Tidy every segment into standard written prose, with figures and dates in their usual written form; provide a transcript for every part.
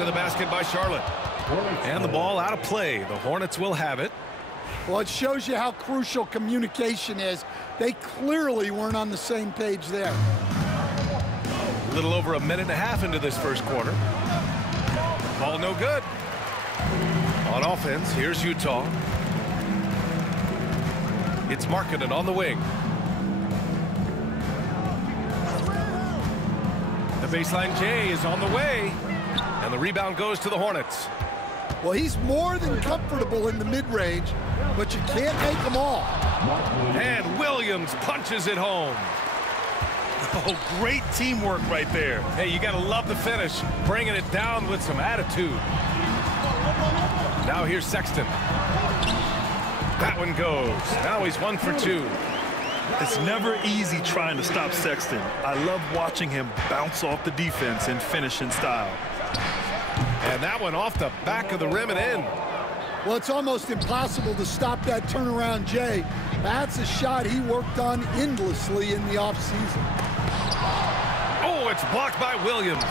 to the basket by Charlotte. And the ball out of play. The Hornets will have it. Well, it shows you how crucial communication is. They clearly weren't on the same page there. A little over a minute and a half into this first quarter. Ball no good. On offense, here's Utah. It's Markkanen on the wing. The baseline J is on the way. And the rebound goes to the Hornets. Well, he's more than comfortable in the mid-range, but you can't make them all. And Williams punches it home. Oh, great teamwork right there. Hey, you got to love the finish. Bringing it down with some attitude. Now here's Sexton. That one goes. Now he's 1 for 2. It's never easy trying to stop Sexton. I love watching him bounce off the defense and finish in style. And that one off the back of the rim and in. Well, it's almost impossible to stop that turnaround, Jay. That's a shot he worked on endlessly in the offseason. Oh, it's blocked by Williams.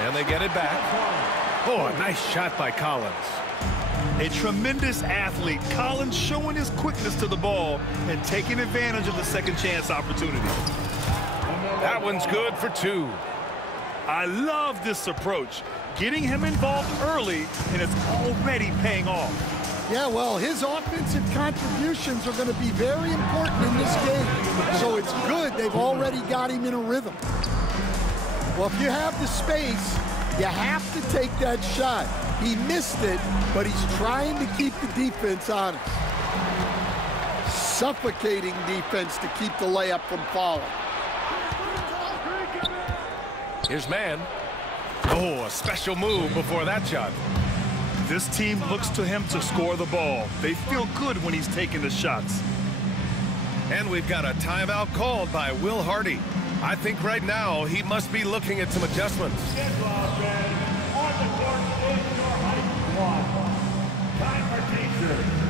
And they get it back. Oh, a nice shot by Collins. A tremendous athlete. Collins showing his quickness to the ball and taking advantage of the second chance opportunity. That one's good for 2. I love this approach. Getting him involved early, and it's already paying off. Yeah, well, his offensive contributions are going to be very important in this game. So it's good they've already got him in a rhythm. Well, if you have the space, you have to take that shot. He missed it, but he's trying to keep the defense honest. Suffocating defense to keep the layup from falling. Here's man. Oh, a special move before that shot. This team looks to him to score the ball. They feel good when he's taking the shots. And we've got a timeout called by Will Hardy. I think right now he must be looking at some adjustments. On the court is your high squad. Time for teacher.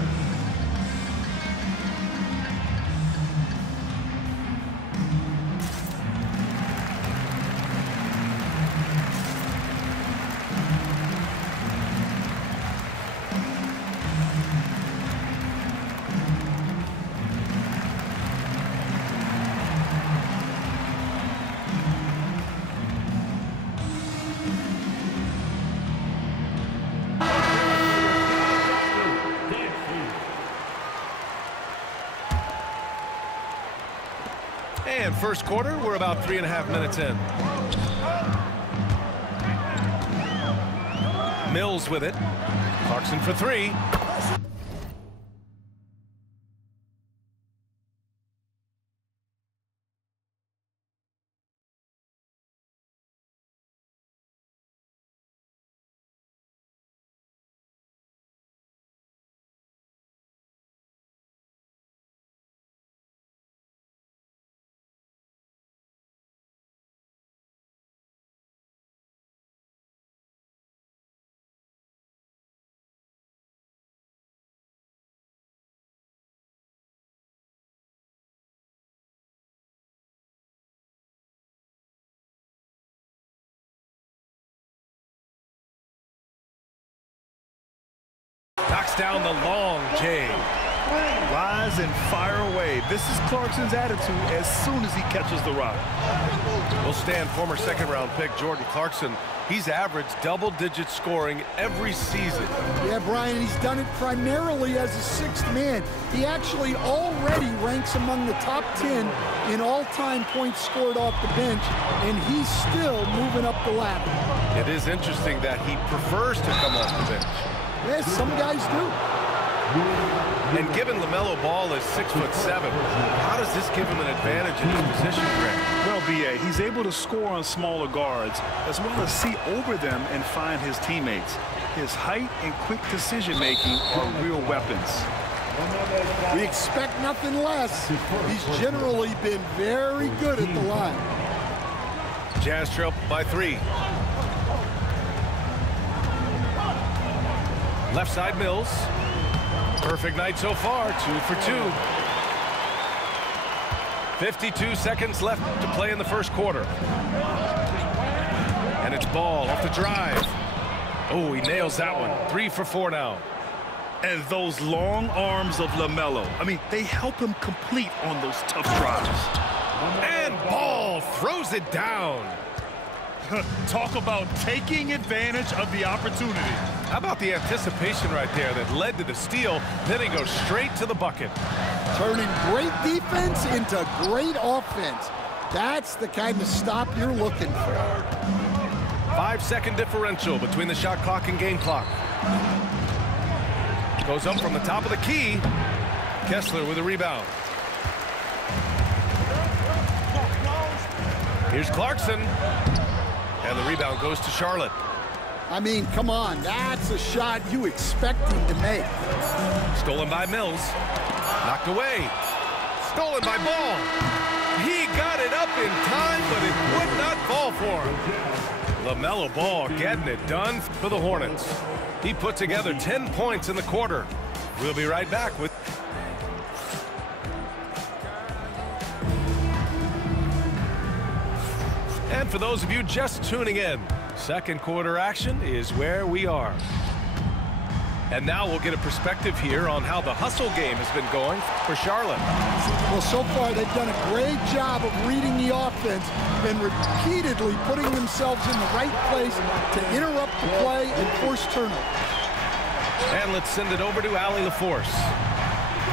And first quarter, we're about 3.5 minutes in. Mills with it. Clarkson for 3. Knocks down the long J. Rise and fire away. This is Clarkson's attitude as soon as he catches the rock. We'll stand former second-round pick Jordan Clarkson. He's averaged double-digit scoring every season. Yeah, Brian, he's done it primarily as a sixth man. He actually already ranks among the top 10 in all-time points scored off the bench, and he's still moving up the ladder. It is interesting that he prefers to come off the bench. Yes, some guys do. And given LaMelo Ball is 6'7", how does this give him an advantage in his position, Greg? Well, B.A., he's able to score on smaller guards as well as see over them and find his teammates. His height and quick decision-making are real weapons. We expect nothing less. He's generally been very good at the line. Jazz trail by 3. Left side Mills. Perfect night so far, 2 for 2. 52 seconds left to play in the first quarter. And it's Ball off the drive. Oh, he nails that one. 3 for 4 now. And those long arms of LaMelo, I mean, they help him complete on those tough drives. And Ball throws it down. Talk about taking advantage of the opportunity. How about the anticipation right there that led to the steal? Then he goes straight to the bucket. Turning great defense into great offense. That's the kind of stop you're looking for. 5-second differential between the shot clock and game clock. Goes up from the top of the key. Kessler with a rebound. Here's Clarkson. And the rebound goes to Charlotte. I mean, come on. That's a shot you expect him to make. Stolen by Mills. Knocked away. Stolen by Ball. He got it up in time, but it would not fall for him. LaMelo Ball getting it done for the Hornets. He put together 10 points in the quarter. We'll be right back with... And for those of you just tuning in, second quarter action is where we are. And now we'll get a perspective here on how the hustle game has been going for Charlotte. Well, so far they've done a great job of reading the offense and repeatedly putting themselves in the right place to interrupt the play and force turnover. And let's send it over to Allie LaForce.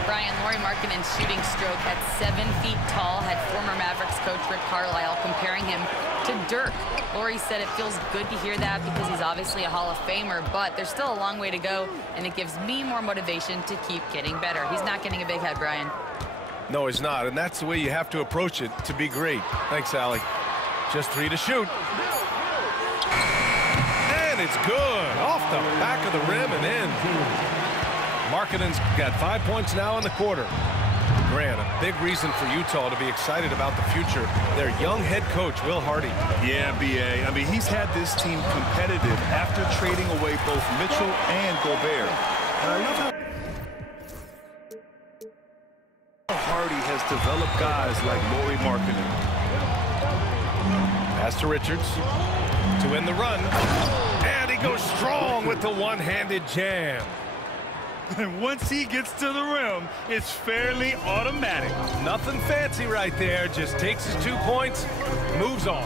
Brian, Lauri Markkanen's shooting stroke at 7 feet tall had former Mavericks coach Rick Carlisle comparing him to Dirk. Lauri said it feels good to hear that because he's obviously a Hall of Famer, but there's still a long way to go, and it gives me more motivation to keep getting better. He's not getting a big head, Brian. No, he's not, and that's the way you have to approach it to be great. Thanks, Allie. Just 3 to shoot. And it's good. Off the back of the rim and in. Markkanen's got 5 points now in the quarter. Grant, a big reason for Utah to be excited about the future. Their young head coach, Will Hardy. Yeah, B.A. I mean, he's had this team competitive after trading away both Mitchell and Gobert. And I love how Hardy has developed guys like Lauri Markkanen. Pass to Richards to win the run. And he goes strong with the one-handed jam. And once he gets to the rim, it's fairly automatic. Nothing fancy right there. Just takes his 2 points, moves on.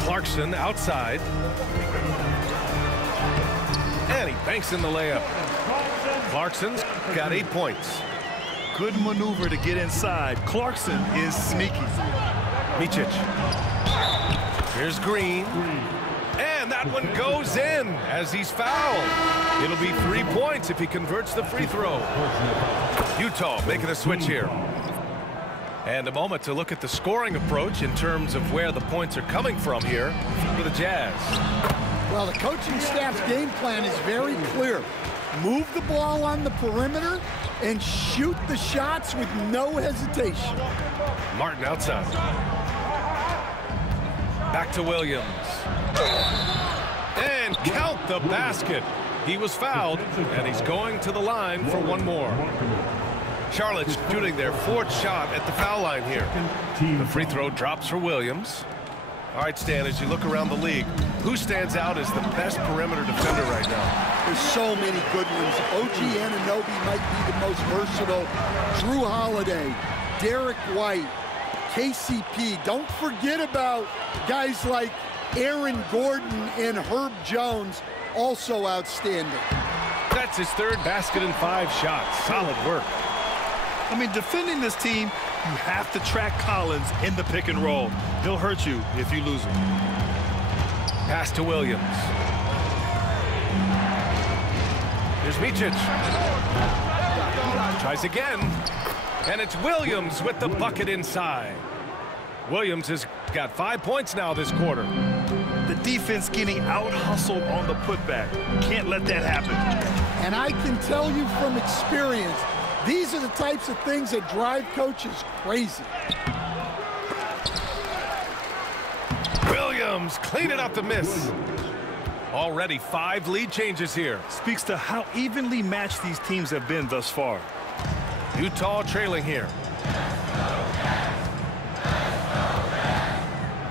Clarkson outside. And he banks in the layup. Clarkson's got 8 points. Good maneuver to get inside. Clarkson is sneaky. Micic. Here's Green. And that one goes in as he's fouled. It'll be 3 points if he converts the free throw. Utah making a switch here. And a moment to look at the scoring approach in terms of where the points are coming from here for the Jazz. Well, the coaching staff's game plan is very clear. Move the ball on the perimeter and shoot the shots with no hesitation. Martin outside. Back to Williams. And count the basket. He was fouled, and he's going to the line for one more. Charlotte's shooting their 4th shot at the foul line here. The free throw drops for Williams. All right, Stan, as you look around the league, who stands out as the best perimeter defender right now? There's so many good ones. OG Anunoby might be the most versatile. Drew Holiday, Derek White, KCP. Don't forget about guys like Aaron Gordon and Herb Jones, also outstanding. That's his 3rd basket in 5 shots. Solid work. I mean, defending this team, you have to track Collins in the pick and roll. He'll hurt you if you lose him. Pass to Williams. Here's Micic. Tries again. And it's Williams with the bucket inside. Williams has got 5 points now this quarter. The defense getting out-hustled on the putback. Can't let that happen. And I can tell you from experience, these are the types of things that drive coaches crazy. Williams cleaning up the miss. Already 5 lead changes here. Speaks to how evenly matched these teams have been thus far. Utah trailing here.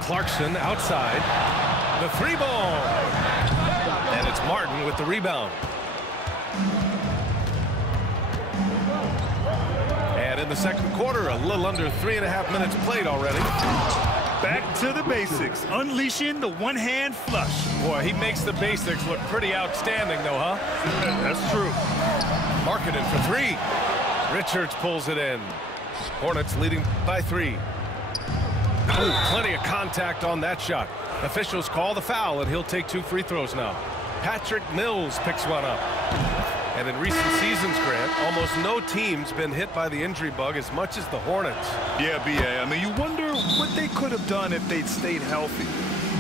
Clarkson outside. The three ball. And it's Martin with the rebound. And in the second quarter, a little under 3.5 minutes played already. Back to the basics, unleashing the one-hand flush. Boy, he makes the basics look pretty outstanding, though, huh? That's true. Marketed for three. Richards pulls it in. Hornets leading by 3. Ooh, plenty of contact on that shot. Officials call the foul, and he'll take 2 free throws now. Patrick Mills picks one up. And in recent seasons, Grant, almost no team's been hit by the injury bug as much as the Hornets. Yeah, B.A. I mean, you wonder what they could have done if they'd stayed healthy.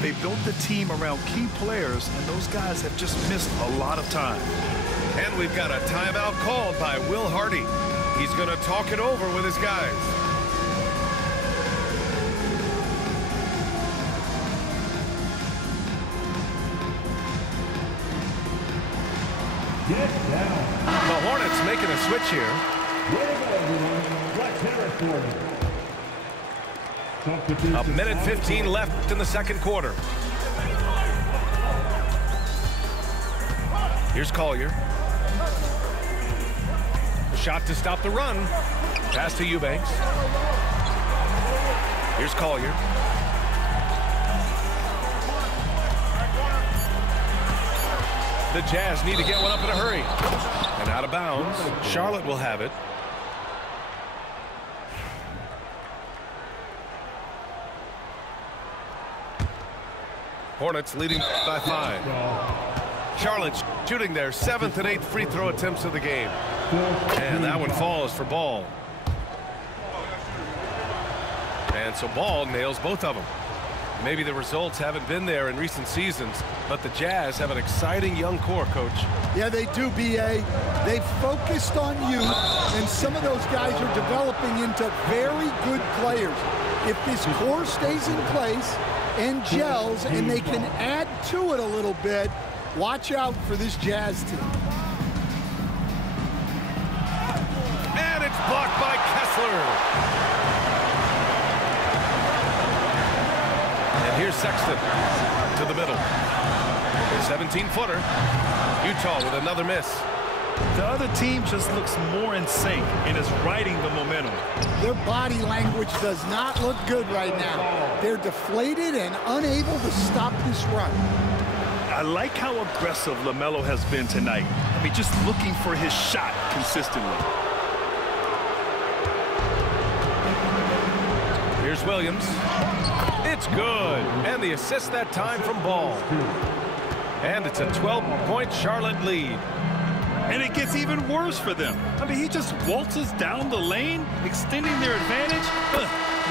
They built the team around key players, and those guys have just missed a lot of time. And we've got a timeout called by Will Hardy. He's going to talk it over with his guys. The Hornets making a switch here. A minute 15 left in the second quarter. Here's Collier. Shot to stop the run. Pass to Eubanks. Here's Collier. The Jazz need to get one up in a hurry. And out of bounds. Charlotte will have it. Hornets leading by 5. Charlotte shooting their 7th and 8th free throw attempts of the game. And that one falls for Ball. And so Ball nails both of them. Maybe the results haven't been there in recent seasons, but the Jazz have an exciting young core, Coach. Yeah, they do, B.A. They've focused on youth, and some of those guys are developing into very good players. If this core stays in place and gels and they can add to it a little bit, watch out for this Jazz team. And it's blocked by Kessler. Here's Sexton to the middle. 17-footer. Utah with another miss. The other team just looks more in sync and is riding the momentum. Their body language does not look good right now. They're deflated and unable to stop this run. I like how aggressive LaMelo has been tonight. I mean, just looking for his shot consistently. Here's Williams. It's good. And the assist that time from Ball. And it's a 12-point Charlotte lead. And it gets even worse for them. I mean, he just waltzes down the lane, extending their advantage.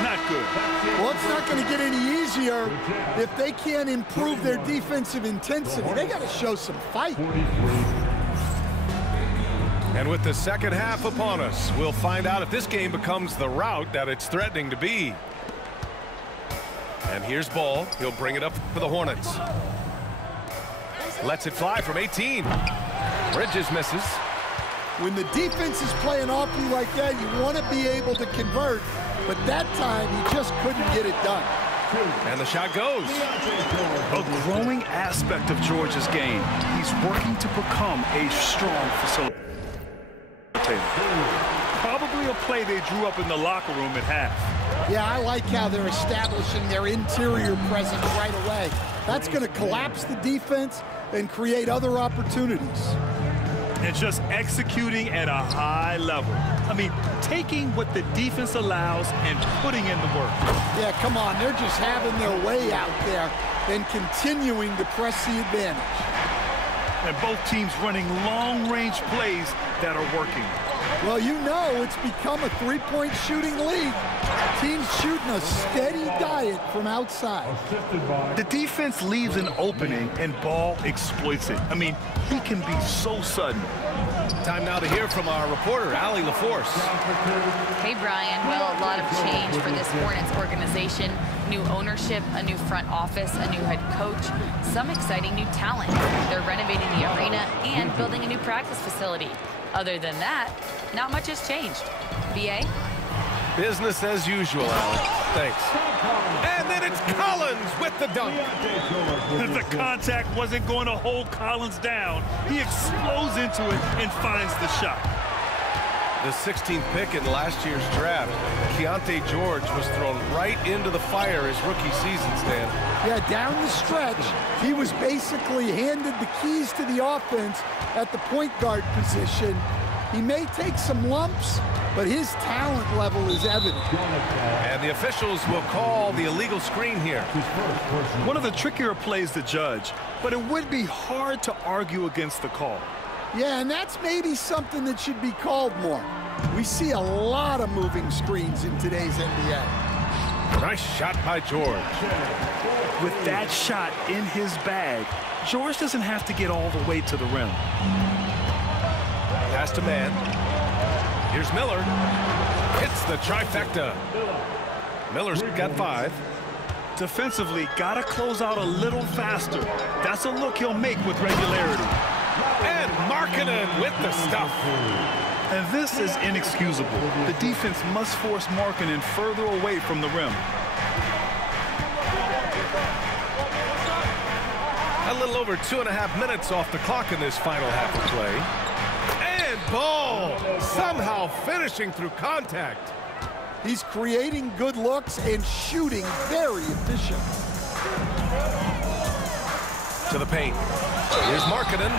Not good. Well, it's not going to get any easier if they can't improve their defensive intensity. They got to show some fight. And with the second half upon us, we'll find out if this game becomes the rout that it's threatening to be. And here's Ball. He'll bring it up for the Hornets. Lets it fly from 18. Bridges misses. When the defense is playing off you like that, you want to be able to convert. But that time, he just couldn't get it done. And the shot goes. A growing aspect of George's game. He's working to become a strong facilitator. Probably a play they drew up in the locker room at half. Yeah, I like how they're establishing their interior presence right away. That's going to collapse the defense and create other opportunities. And just executing at a high level. I mean, taking what the defense allows and putting in the work. Yeah, come on. They're just having their way out there and continuing to press the advantage. And both teams running long-range plays that are working. Well, you know it's become a three-point shooting league. Teams shooting a steady diet from outside. The defense leaves an opening and Ball exploits it. I mean, he can be so sudden. Time now to hear from our reporter, Allie LaForce. Hey, Brian. Well, a lot of change for this Hornets organization. New ownership, a new front office, a new head coach, some exciting new talent. They're renovating the arena and building a new practice facility. Other than that, not much has changed. B.A.? Business as usual, Allie. Thanks. And then it's Collins. Collins with the dunk. The contact wasn't going to hold Collins down. He explodes into it and finds the shot. The 16th pick in last year's draft, Keontae George was thrown right into the fire his rookie season, Stan. Yeah, down the stretch, he was basically handed the keys to the offense at the point guard position. He may take some lumps, but his talent level is evident. And the officials will call the illegal screen here. One of the trickier plays to judge, but it would be hard to argue against the call. Yeah, and that's maybe something that should be called more. We see a lot of moving screens in today's NBA. Nice shot by George. With that shot in his bag, George doesn't have to get all the way to the rim. Pass to man. Here's Miller. Hits the trifecta. Miller's got 5. Defensively, gotta close out a little faster. That's a look he'll make with regularity. And Markkanen with the stuff. And this is inexcusable. The defense must force Markkanen further away from the rim. A little over 2.5 minutes off the clock in this final half of play. And Ball somehow finishing through contact. He's creating good looks and shooting very efficient. To the paint. Here's Markkanen.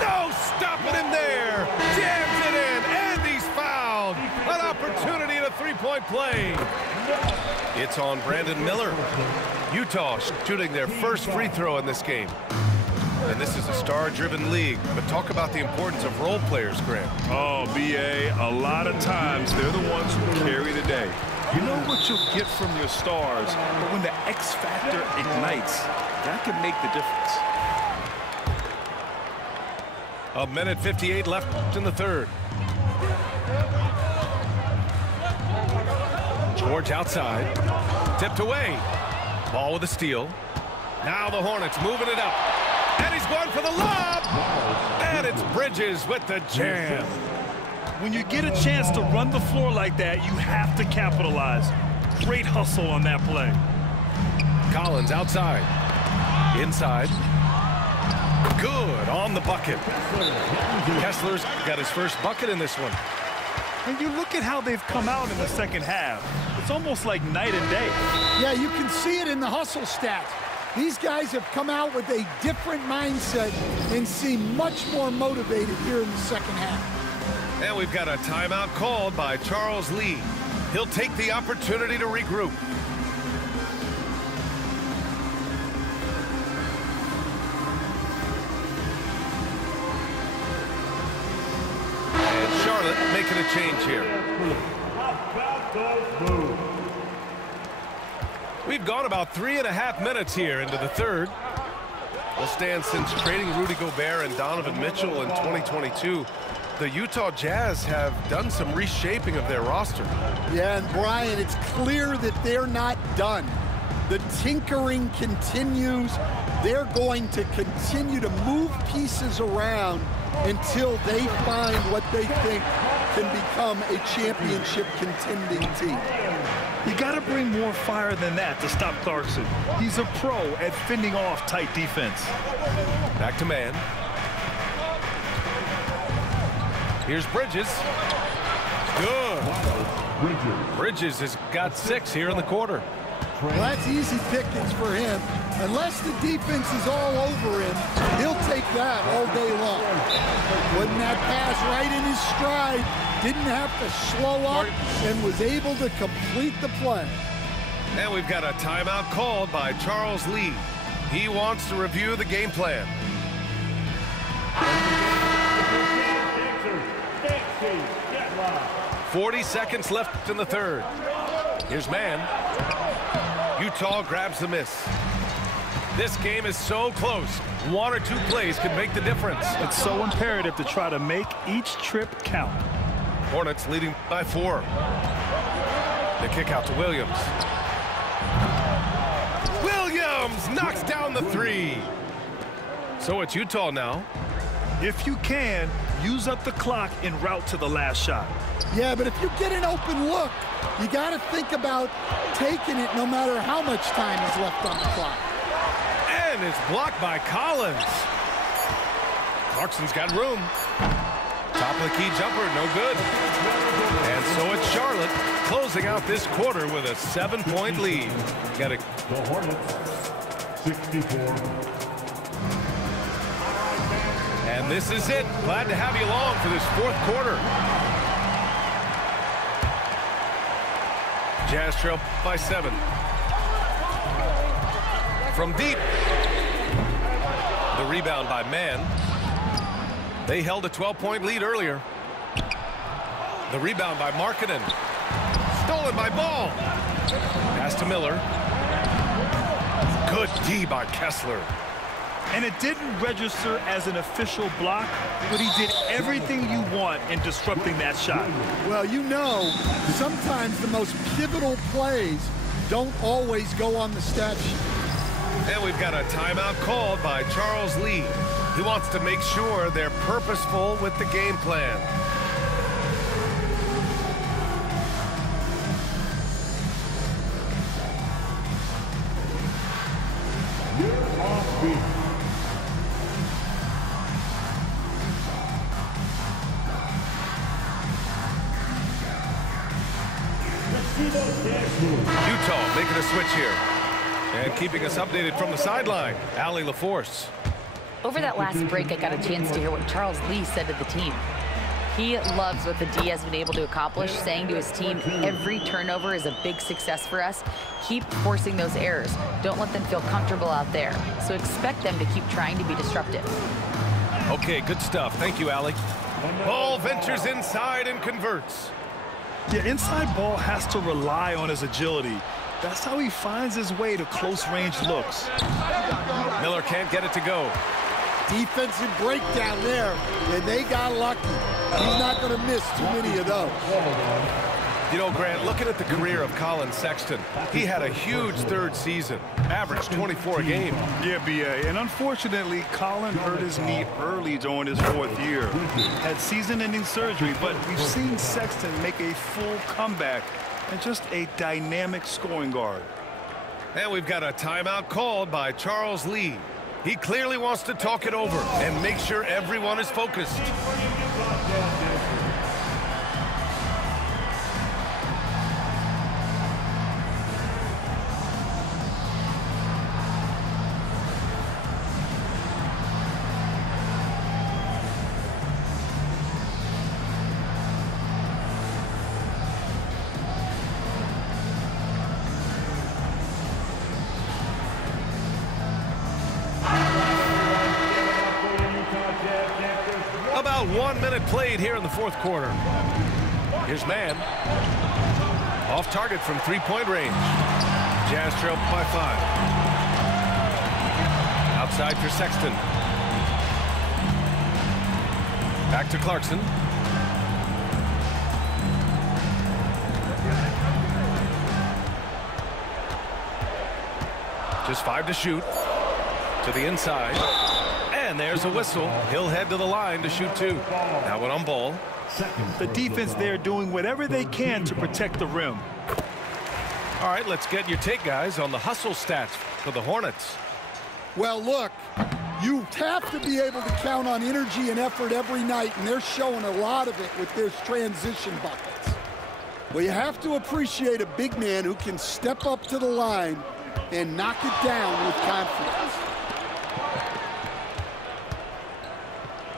No stopping him there. Jams it in, and he's fouled. An opportunity in a three-point play. It's on Brandon Miller. Utah shooting their first free throw in this game. And this is a star-driven league, but talk about the importance of role players, Grant. Oh, B.A., a lot of times they're the ones who carry the day. You know what you'll get from your stars, but when the X factor ignites, that can make the difference. 1:58 left in the third. George outside. Tipped away. Ball with a steal. Now the Hornets moving it up. And he's going for the lob. And it's Bridges with the jam. When you get a chance to run the floor like that, you have to capitalize. Great hustle on that play. Collins outside. Inside. Good on the bucket. Kessler's got his first bucket in this one. And you look at how they've come out in the second half. It's almost like night and day. Yeah, you can see it in the hustle stats. These guys have come out with a different mindset and seem much more motivated here in the second half. And we've got a timeout called by Charles Lee. He'll take the opportunity to regroup. And Charlotte making a change here. We've gone about 3.5 minutes here into the third. Well, Stan, since trading Rudy Gobert and Donovan Mitchell in 2022, the Utah Jazz have done some reshaping of their roster. Yeah, and Brian, it's clear that they're not done. The tinkering continues. They're going to continue to move pieces around until they find what they think can become a championship contending team. You got to bring more fire than that to stop Clarkson. He's a pro at fending off tight defense. Back to man. Here's Bridges. Good. Bridges has got 6 here in the quarter. Well, that's easy pickings for him. Unless the defense is all over him, he'll take that all day long. Putting that pass right in his stride, didn't have to slow up, and was able to complete the play. And we've got a timeout called by Charles Lee. He wants to review the game plan. 40 seconds left in the third. Here's man. Utah grabs the miss. This game is so close. 1 or 2 plays can make the difference. It's so imperative to try to make each trip count. Hornets leading by 4. The kick out to Williams. Williams knocks down the 3. So it's Utah now. If you can, use up the clock en route to the last shot. Yeah, but if you get an open look, you got to think about taking it no matter how much time is left on the clock. And it's blocked by Collins. Clarkson's got room. Top of the key jumper, no good. And so it's Charlotte closing out this quarter with a 7-point lead. Got it. The Hornets, 64. And this is it. Glad to have you along for this fourth quarter. Jazz trail by 7. From deep. The rebound by Mann. They held a 12-point lead earlier. The rebound by Markkanen. Stolen by Ball. Pass to Miller. Good D by Kessler. And it didn't register as an official block, but he did everything you want in disrupting that shot. Well, you know, sometimes the most pivotal plays don't always go on the stat sheet. And we've got a timeout called by Charles Lee. He wants to make sure they're purposeful with the game plan. Utah making a switch here. And keeping us updated from the sideline, Allie LaForce. Over that last break, I got a chance to hear what Charles Lee said to the team. He loves what the D has been able to accomplish, saying to his team, every turnover is a big success for us. Keep forcing those errors. Don't let them feel comfortable out there. So expect them to keep trying to be disruptive. Okay, good stuff. Thank you, Allie. Ball ventures inside and converts. Yeah, inside Ball has to rely on his agility. That's how he finds his way to close-range looks. Miller can't get it to go. Defensive breakdown there, and they got lucky. He's not going to miss too many of those. You know, Grant, looking at the career of Colin Sexton, he had a huge third season, averaged 24 a game. Yeah, B.A., and unfortunately, Colin hurt his knee early during his fourth year. Had season-ending surgery, but we've seen Sexton make a full comeback and just a dynamic scoring guard. And we've got a timeout called by Charles Lee. He clearly wants to talk it over and make sure everyone is focused. About 1 minute played here in the fourth quarter. Here's Mann. Off target from three-point range. Jazz trail by 5. Outside for Sexton. Back to Clarkson. Just 5 to shoot. To the inside. And there's a whistle. He'll head to the line to shoot 2. Now one on Ball. The defense there doing whatever they can to protect the rim. All right, let's get your take, guys, on the hustle stats for the Hornets. Well, look, you have to be able to count on energy and effort every night, and they're showing a lot of it with their transition buckets. Well, you have to appreciate a big man who can step up to the line and knock it down with confidence.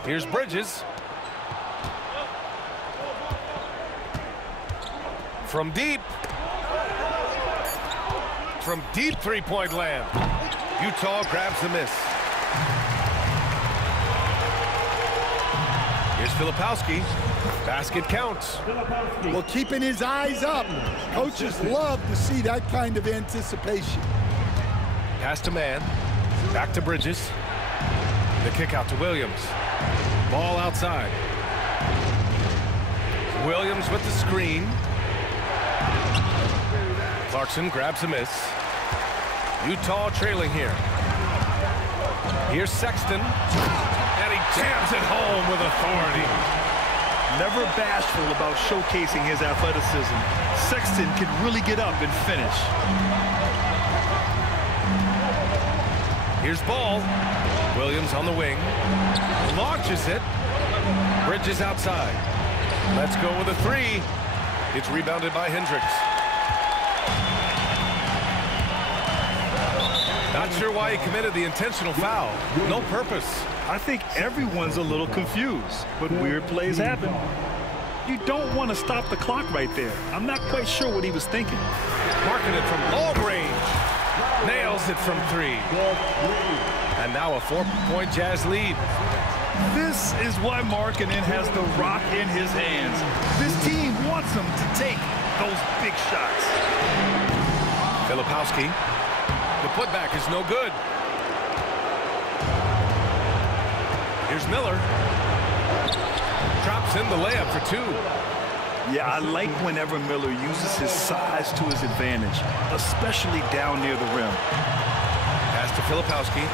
Here's Bridges. From deep. From deep three-point land. Utah grabs the miss. Here's Filipowski. Basket counts. Well, keeping his eyes up. Coaches love to see that kind of anticipation. Pass to Mann. Back to Bridges. The kick out to Williams. Ball outside. Williams with the screen. Clarkson grabs a miss. Utah trailing here. Here's Sexton. And he jams it home with authority. Never bashful about showcasing his athleticism. Sexton can really get up and finish. Here's Ball. Williams on the wing. Launches it. Bridges outside. Let's go with a three. It's rebounded by Hendricks. Not sure why he committed the intentional foul. No purpose. I think everyone's a little confused, but weird plays happen. You don't want to stop the clock right there. I'm not quite sure what he was thinking. Marking it from long range. Nails it from three. And now a 4-point Jazz lead. This is why Markkanen has the rock in his hands. This team wants him to take those big shots. Filipowski. The putback is no good. Here's Miller. Drops in the layup for two. Yeah, I like whenever Miller uses his size to his advantage, especially down near the rim. Pass to Filipowski.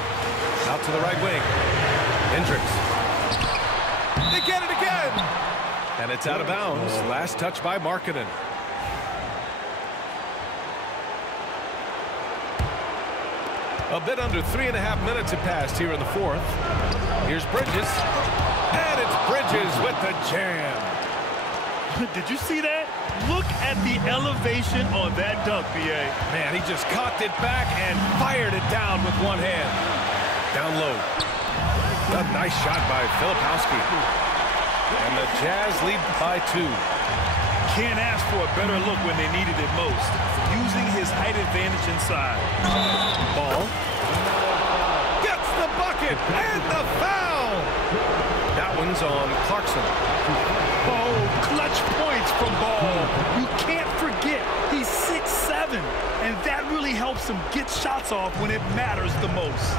Out to the right wing. Hendricks. They get it again. And it's out of bounds. Last touch by Markkanen. A bit under 3.5 minutes have passed here in the fourth. Here's Bridges. And it's Bridges with the jam. Did you see that? Look at the elevation on that dunk, B.A. Man, he just cocked it back and fired it down with one hand. Down low. A nice shot by Filipowski. And the Jazz lead by 2. Can't ask for a better look when they needed it most. Using his height advantage inside. Ball. Gets the bucket and the foul. That one's on Clarkson. Oh, clutch points from Ball. You can't forget he's 6'7", and that really helps him get shots off when it matters the most.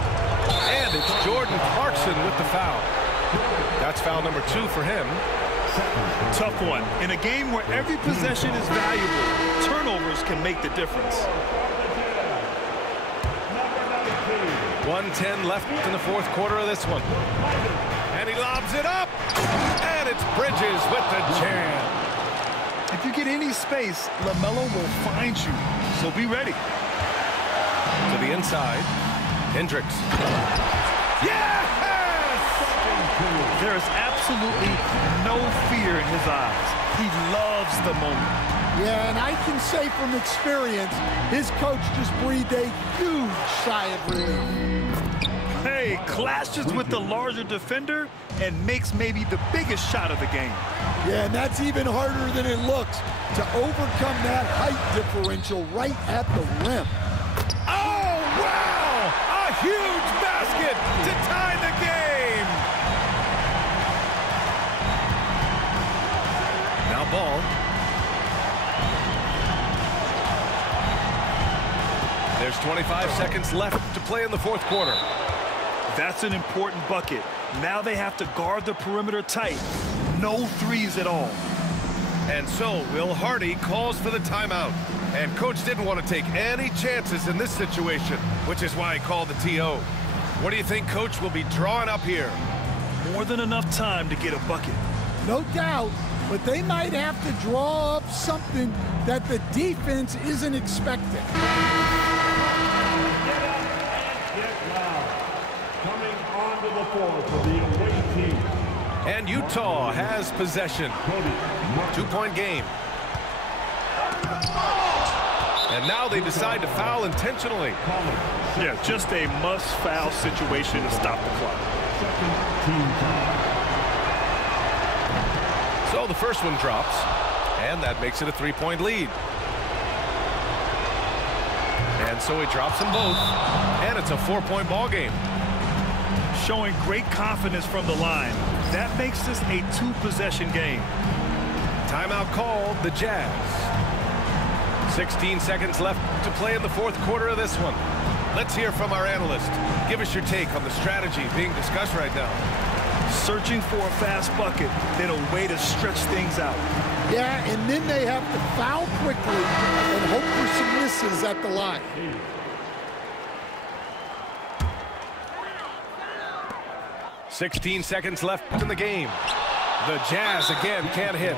And it's Jordan Clarkson with the foul. That's foul number 2 for him. Tough one. In a game where every possession is valuable, turnovers can make the difference. 1:10 left in the fourth quarter of this one. And he lobs it up. And it's Bridges with the jam. If you get any space, LaMelo will find you. So be ready. To the inside. Hendricks. Yes! There is absolutely no fear in his eyes. He loves the moment. Yeah, and I can say from experience, his coach just breathed a huge sigh of relief. Hey, clashes with the larger defender and makes maybe the biggest shot of the game. Yeah, and that's even harder than it looks to overcome that height differential right at the rim. Oh, wow! A huge basket to tie the game! Now Ball. There's 25 seconds left to play in the fourth quarter. That's an important bucket. Now they have to guard the perimeter tight. No threes at all. And so Will Hardy calls for the timeout. And coach didn't want to take any chances in this situation, which is why he called the TO. What do you think coach will be drawing up here? More than enough time to get a bucket. No doubt, but they might have to draw up something that the defense isn't expecting. Get up and get loud. Coming onto the floor for the away team. And Utah has possession. 2-point game. And now they decide to foul intentionally. Yeah, just a must-foul situation to stop the clock. So the first one drops, and that makes it a 3-point lead. And so he drops them both, and it's a 4-point ball game. Showing great confidence from the line. That makes this a 2-possession game. Timeout called, the Jazz. 16 seconds left to play in the fourth quarter of this one. Let's hear from our analyst. Give us your take on the strategy being discussed right now. Searching for a fast bucket, then a way to stretch things out. Yeah, and then they have to foul quickly and hope for some misses at the line. 16 seconds left in the game. The Jazz again can't hit.